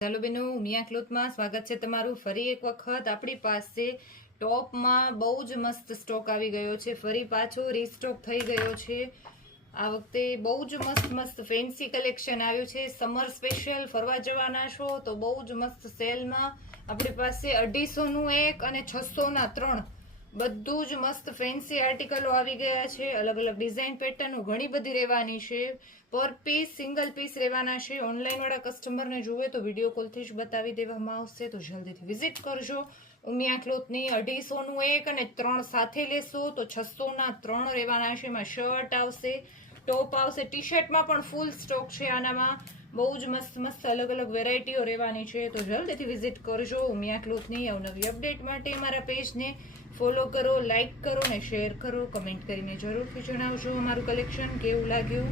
ચાલો બેનો, ઉમિયા ક્લોથમાં સ્વાગત છે તમારું ફરી એક વખત. આપણી પાસે ટોપમાં બહુ જ મસ્ત સ્ટોક આવી ગયો છે. ફરી પાછો રીસ્ટોક થઈ ગયો છે. આ વખતે બહુ જ મસ્ત ફેન્સી કલેક્શન આવ્યું છે. સમર સ્પેશિયલ ફરવા જવાના છો તો બહુ જ મસ્ત સેલમાં આપણી પાસે 250 નું એક અને 600 ના 3 બધું જ મસ્ત ફેન્સી આર્ટિકલો આવી ગયા છે. અલગ અલગ ડિઝાઇન પેટર્ન ઘણી બધી રહેવાની છે. પર પીસ સિંગલ પીસ રહેવાના છે. ઓનલાઈન વાળા કસ્ટમરને જોવે તો વિડીયો કોલથી જ બતાવી દેવામાં આવશે. તો જલ્દીથી વિઝિટ કરજો. ઉમિયા ક્લોથની 250 નું એક અને 3 સાથે લેશો તો 600 ના 3 રહેવાના છે. એમાં શર્ટ આવશે, ટોપ આવશે, ટી શર્ટમાં પણ ફૂલ સ્ટોક છે. આનામાં બહુ જ મસ્ત અલગ અલગ વેરાયટીઓ રહેવાની છે. તો જલ્દીથી વિઝિટ કરજો. ઉમિયા ક્લોથની અવનવી અપડેટ માટે અમારા પેજને ફોલો કરો, લાઈક કરો ને શેર કરો. કમેન્ટ કરીને જરૂરથી જણાવજો અમારું કલેક્શન કેવું લાગ્યું.